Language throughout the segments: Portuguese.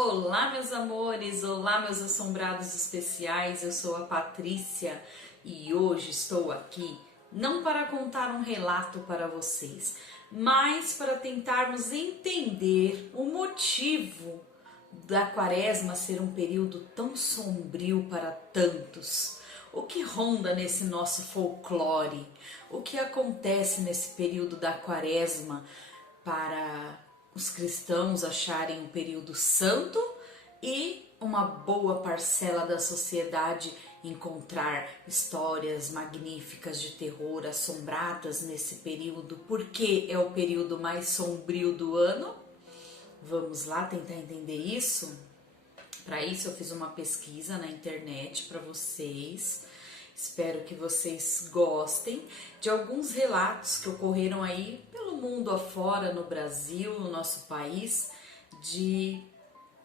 Olá, meus amores! Olá, meus assombrados especiais! Eu sou a Patrícia e hoje estou aqui não para contar um relato para vocês, mas para tentarmos entender o motivo da Quaresma ser um período tão sombrio para tantos. O que ronda nesse nosso folclore? O que acontece nesse período da Quaresma para os cristãos acharem um período santo e uma boa parcela da sociedade encontrar histórias magníficas de terror assombradas nesse período, porque é o período mais sombrio do ano? Vamos lá tentar entender isso? Para isso eu fiz uma pesquisa na internet para vocês. Espero que vocês gostem de alguns relatos que ocorreram aí pelo mundo afora, no Brasil, no nosso país, de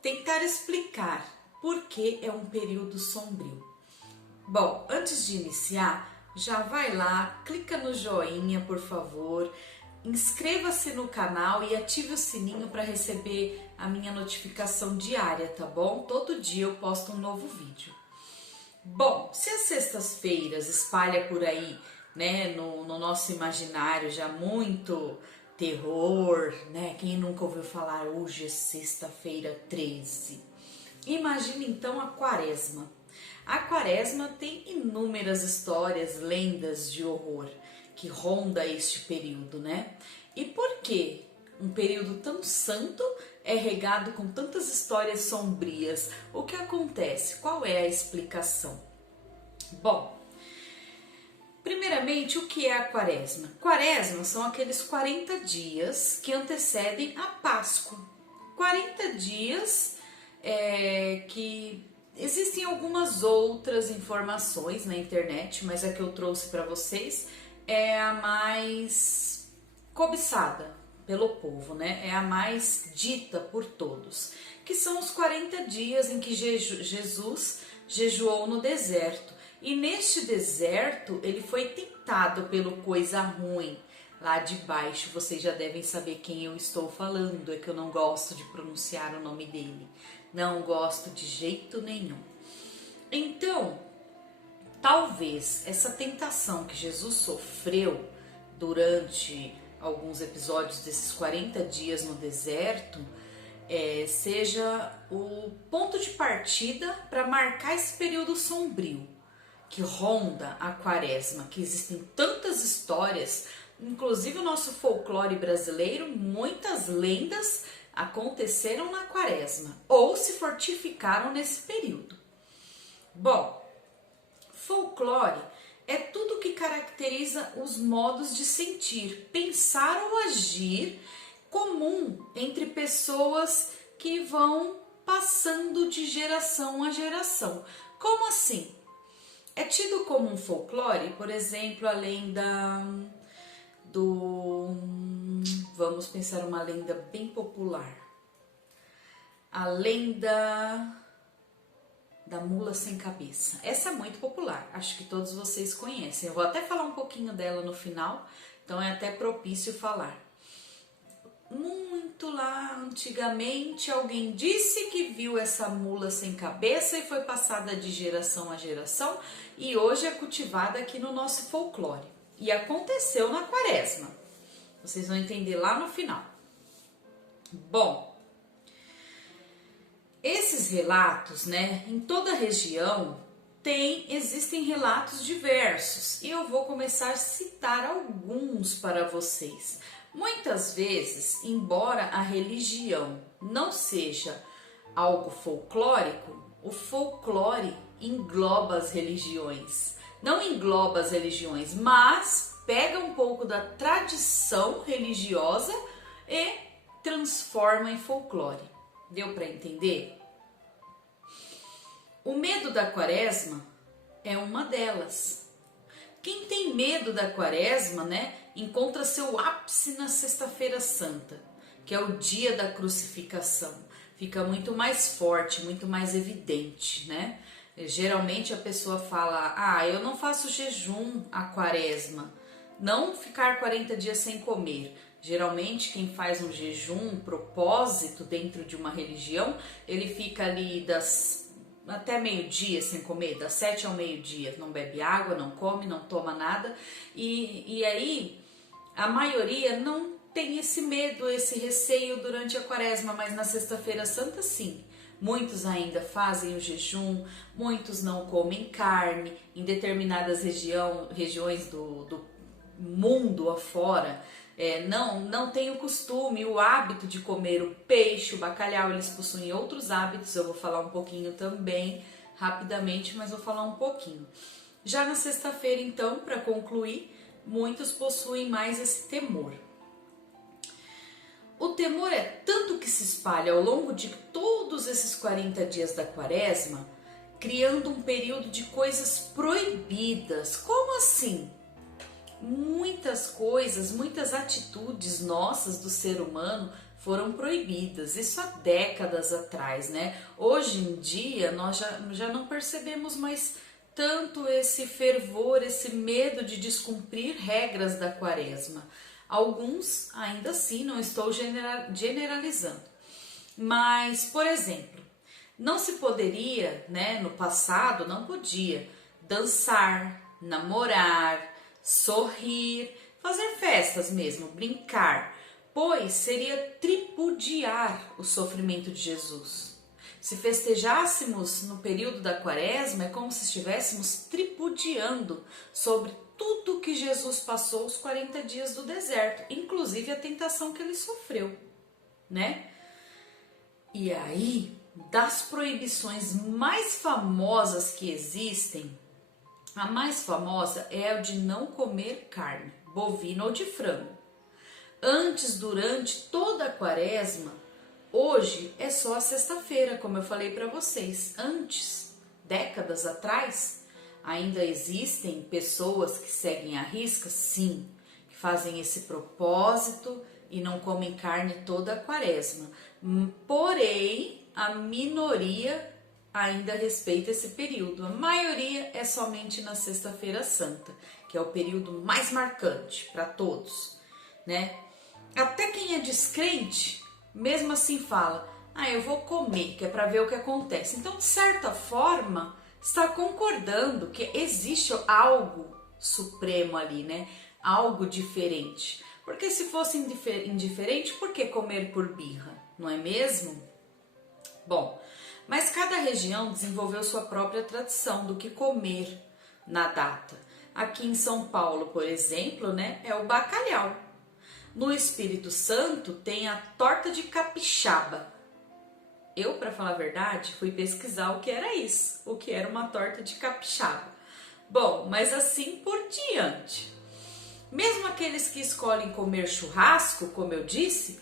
tentar explicar por que é um período sombrio. Bom, antes de iniciar, já vai lá, clica no joinha, por favor, inscreva-se no canal e ative o sininho para receber a minha notificação diária, tá bom? Todo dia eu posto um novo vídeo. Bom, se as sextas-feiras espalha por aí, né, no nosso imaginário já muito terror, né? Quem nunca ouviu falar hoje é sexta-feira 13? Imagina então a Quaresma. A Quaresma tem inúmeras histórias, lendas de horror que ronda este período, né? E por que um período tão santo é regado com tantas histórias sombrias? O que acontece? Qual é a explicação? Bom, primeiramente, o que é a Quaresma? Quaresma são aqueles 40 dias que antecedem a Páscoa. 40 dias que existem algumas outras informações na internet, mas a que eu trouxe para vocês é a mais cobiçada pelo povo, né? É a mais dita por todos, que são os 40 dias em que Jesus jejuou no deserto. E neste deserto ele foi tentado pelo coisa ruim. Lá de baixo vocês já devem saber quem eu estou falando, é que eu não gosto de pronunciar o nome dele. Não gosto de jeito nenhum. Então, talvez essa tentação que Jesus sofreu durante alguns episódios desses 40 dias no deserto seja o ponto de partida para marcar esse período sombrio que ronda a Quaresma, que existem tantas histórias, inclusive o nosso folclore brasileiro, muitas lendas aconteceram na Quaresma ou se fortificaram nesse período. Bom, folclore é tudo que caracteriza os modos de sentir, pensar ou agir comum entre pessoas que vão passando de geração a geração. Como assim? É tido como um folclore, por exemplo, a lenda vamos pensar uma lenda bem popular. A lenda da mula sem cabeça. Essa é muito popular, acho que todos vocês conhecem. Eu vou até falar um pouquinho dela no final, então é até propício falar. Muito lá antigamente alguém disse que viu essa mula sem cabeça e foi passada de geração a geração e hoje é cultivada aqui no nosso folclore. E aconteceu na Quaresma. Vocês vão entender lá no final. Bom, esses relatos, né, em toda a região existem relatos diversos e eu vou começar a citar alguns para vocês. Muitas vezes, embora a religião não seja algo folclórico, o folclore engloba as religiões. Não engloba as religiões, mas pega um pouco da tradição religiosa e transforma em folclore. Deu para entender? O medo da Quaresma é uma delas. Quem tem medo da Quaresma, né, encontra seu ápice na Sexta-feira Santa, que é o dia da crucificação. Fica muito mais forte, muito mais evidente, né? Geralmente a pessoa fala, eu não faço jejum a Quaresma, não ficar 40 dias sem comer. Geralmente quem faz um jejum, um propósito dentro de uma religião, ele fica ali até meio-dia sem comer, das 7 ao meio-dia, não bebe água, não come, não toma nada, e aí a maioria não tem esse medo, esse receio durante a quaresma, mas na sexta-feira santa sim. Muitos ainda fazem o jejum, muitos não comem carne, em determinadas regiões do mundo afora, não tem o costume, o hábito de comer o peixe, o bacalhau, eles possuem outros hábitos, eu vou falar um pouquinho também, rapidamente, mas vou falar um pouquinho. Já na sexta-feira, então, para concluir, muitos possuem mais esse temor. O temor é tanto que se espalha ao longo de todos esses 40 dias da quaresma, criando um período de coisas proibidas. Como assim? Muitas coisas, muitas atitudes nossas do ser humano foram proibidas, isso há décadas atrás, né? Hoje em dia nós já não percebemos mais tanto esse fervor, esse medo de descumprir regras da quaresma. Alguns, ainda assim, não estou generalizando. Mas, por exemplo, não se poderia, né, no passado, não podia dançar, namorar, sorrir, fazer festas mesmo, brincar, pois seria tripudiar o sofrimento de Jesus. Se festejássemos no período da quaresma, é como se estivéssemos tripudiando sobre tudo que Jesus passou os 40 dias do deserto, inclusive a tentação que ele sofreu, né? E aí, das proibições mais famosas que existem, a mais famosa é a de não comer carne, bovina ou de frango. Antes, durante toda a quaresma, hoje é só a sexta-feira, como eu falei para vocês. Antes, décadas atrás, ainda existem pessoas que seguem à risca, sim, que fazem esse propósito e não comem carne toda a quaresma. Porém, a minoria ainda respeita esse período. A maioria é somente na sexta-feira santa, que é o período mais marcante para todos, né? Até quem é descrente, mesmo assim fala, eu vou comer, que é para ver o que acontece. Então, de certa forma, está concordando que existe algo supremo ali, né? Algo diferente. Porque se fosse indiferente, por que comer por birra? Não é mesmo? Bom, mas cada região desenvolveu sua própria tradição do que comer na data. Aqui em São Paulo, por exemplo, né, é o bacalhau. No Espírito Santo tem a torta de capixaba. Eu, para falar a verdade, fui pesquisar o que era isso, o que era uma torta de capixaba. Bom, mas assim por diante. Mesmo aqueles que escolhem comer churrasco, como eu disse,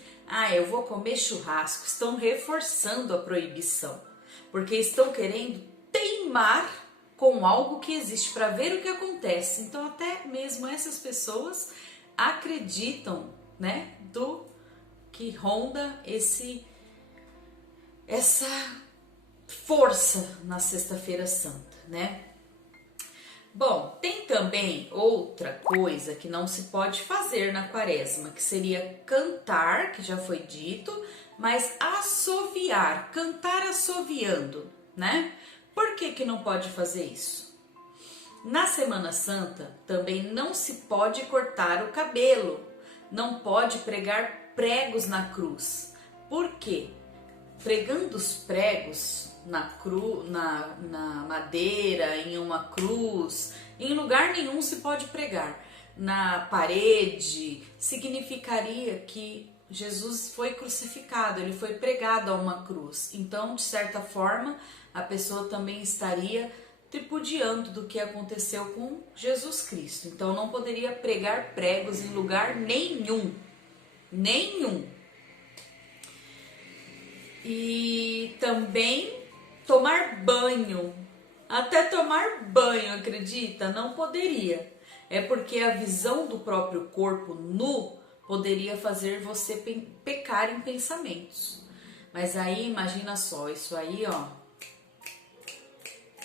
eu vou comer churrasco, estão reforçando a proibição, porque estão querendo teimar com algo que existe para ver o que acontece. Então até mesmo essas pessoas acreditam, né, do que ronda essa força na sexta-feira santa, né? Bom, tem também outra coisa que não se pode fazer na quaresma, que seria cantar, que já foi dito, mas assoviar, cantar assoviando, né? Por que não pode fazer isso? Na Semana Santa também não se pode cortar o cabelo, não pode pregar pregos na cruz. Por quê? Pregando os pregos na madeira, em uma cruz, em lugar nenhum se pode pregar. Na parede, significaria que Jesus foi crucificado, ele foi pregado a uma cruz. Então, de certa forma, a pessoa também estaria tripudiando do que aconteceu com Jesus Cristo. Então, não poderia pregar pregos em lugar nenhum. Nenhum. E também tomar banho, até tomar banho, acredita? Não poderia. É porque a visão do próprio corpo nu poderia fazer você pecar em pensamentos. Mas aí, imagina só, isso aí, ó,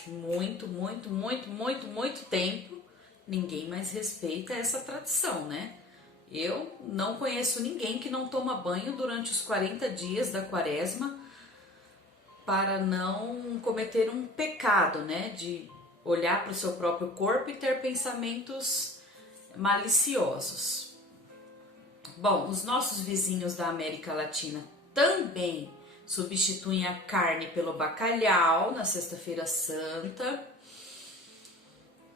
muito tempo, ninguém mais respeita essa tradição, né? Eu não conheço ninguém que não toma banho durante os 40 dias da quaresma para não cometer um pecado, né? De olhar para o seu próprio corpo e ter pensamentos maliciosos. Bom, os nossos vizinhos da América Latina também substituem a carne pelo bacalhau na Sexta-feira Santa,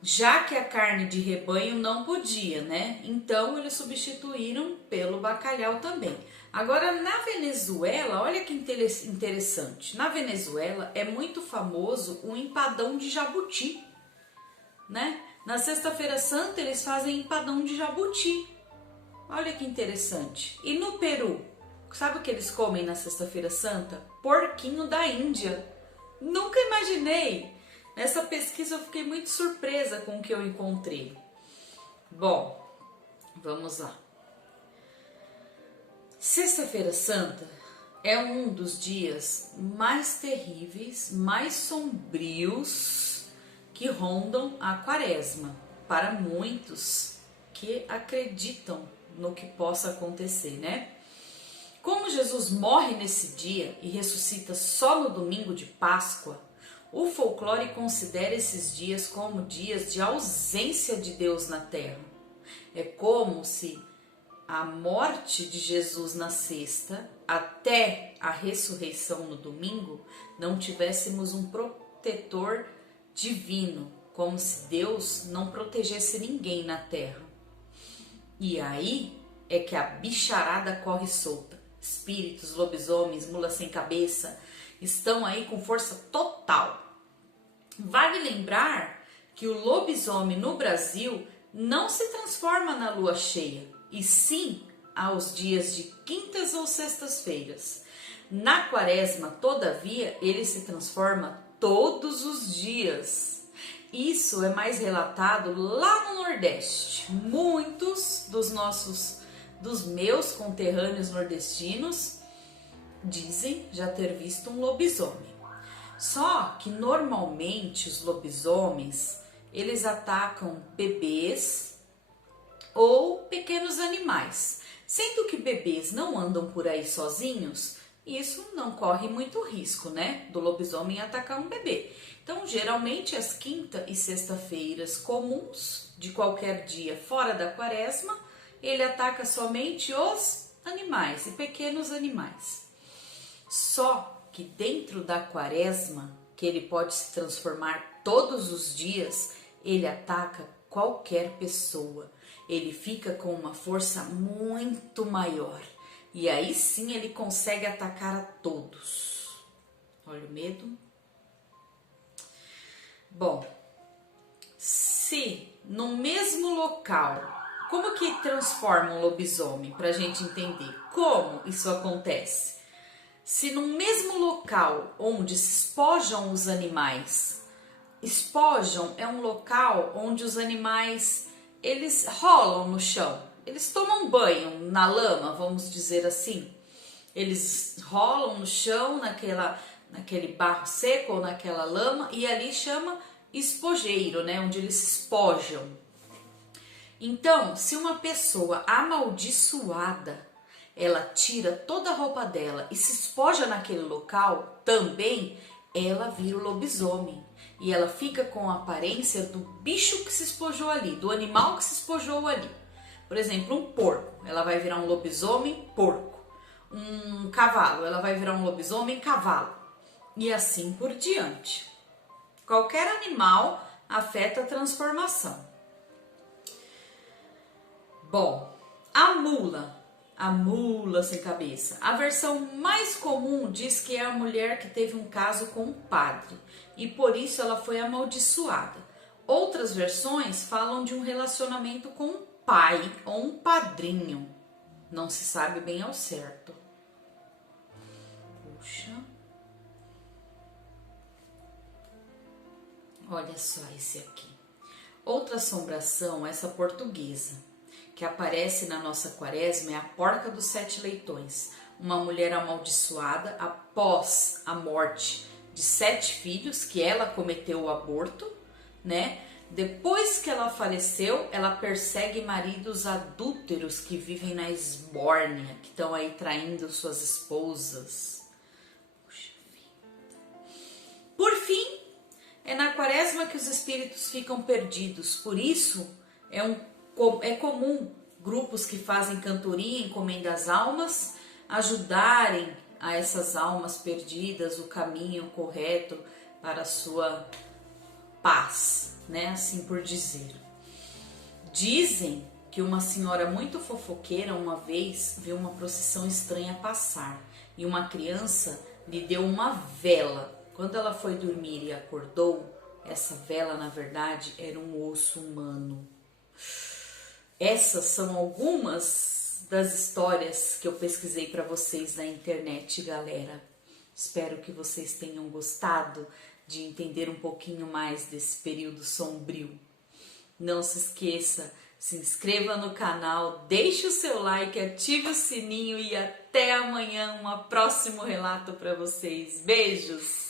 já que a carne de rebanho não podia, né? Então eles substituíram pelo bacalhau também. Agora, na Venezuela, olha que interessante. Na Venezuela é muito famoso o empadão de jabuti, né? Na Sexta-feira Santa eles fazem empadão de jabuti. Olha que interessante. E no Peru, sabe o que eles comem na Sexta-feira Santa? Porquinho da Índia. Nunca imaginei. Nessa pesquisa eu fiquei muito surpresa com o que eu encontrei. Bom, vamos lá. Sexta-feira Santa é um dos dias mais terríveis, mais sombrios que rondam a quaresma. Para muitos que acreditam no que possa acontecer, né? Como Jesus morre nesse dia e ressuscita só no domingo de Páscoa, o folclore considera esses dias como dias de ausência de Deus na Terra. É como se a morte de Jesus na sexta até a ressurreição no domingo não tivéssemos um protetor divino, como se Deus não protegesse ninguém na Terra. E aí é que a bicharada corre solta. Espíritos, lobisomens, mulas sem cabeça estão aí com força total. Vale lembrar que o lobisomem no Brasil não se transforma na lua cheia, e sim aos dias de quintas ou sextas-feiras. Na quaresma, todavia, ele se transforma todos os dias. Isso é mais relatado lá no Nordeste. Muitos dos meus conterrâneos nordestinos dizem já ter visto um lobisomem. Só que normalmente os lobisomens, eles atacam bebês ou pequenos animais. Sendo que bebês não andam por aí sozinhos, isso não corre muito risco, né? Do lobisomem atacar um bebê. Então, geralmente, as quinta e sexta-feiras comuns de qualquer dia fora da quaresma, ele ataca somente os animais e pequenos animais. Só que dentro da quaresma, que ele pode se transformar todos os dias, ele ataca qualquer pessoa. Ele fica com uma força muito maior. E aí sim ele consegue atacar a todos. Olha o medo. Bom, se no mesmo local, como que transforma um lobisomem? Para a gente entender como isso acontece. Se no mesmo local onde se espojam os animais, espojam é um local onde os animais, eles rolam no chão, eles tomam banho na lama, vamos dizer assim. Eles rolam no chão, naquele barro seco ou naquela lama, e ali chama espojeiro, né? Onde eles se espojam. Então, se uma pessoa amaldiçoada, ela tira toda a roupa dela e se espoja naquele local, também ela vira o lobisomem. E ela fica com a aparência do bicho que se espojou ali, do animal que se espojou ali. Por exemplo, um porco, ela vai virar um lobisomem porco. Um cavalo, ela vai virar um lobisomem cavalo. E assim por diante. Qualquer animal afeta a transformação. Bom, a mula sem cabeça. A versão mais comum diz que é a mulher que teve um caso com um padre e por isso ela foi amaldiçoada. Outras versões falam de um relacionamento com um pai ou um padrinho. Não se sabe bem ao certo. Puxa. Olha só esse aqui. Outra assombração, essa portuguesa, que aparece na nossa quaresma, é a porca dos 7 leitões. Uma mulher amaldiçoada após a morte de 7 filhos, que ela cometeu o aborto, né? Depois que ela faleceu, ela persegue maridos adúlteros que vivem na esbórnia, que estão aí traindo suas esposas. Puxa vida. Por fim, é na quaresma que os espíritos ficam perdidos. Por isso, é comum grupos que fazem cantoria, encomenda às almas, ajudarem a essas almas perdidas o caminho correto para a sua paz, né? Assim por dizer. Dizem que uma senhora muito fofoqueira uma vez viu uma procissão estranha passar e uma criança lhe deu uma vela. Quando ela foi dormir e acordou, essa vela na verdade era um osso humano. Essas são algumas das histórias que eu pesquisei para vocês na internet, galera. Espero que vocês tenham gostado de entender um pouquinho mais desse período sombrio. Não se esqueça, se inscreva no canal, deixe o seu like, ative o sininho e até amanhã, um próximo relato para vocês. Beijos!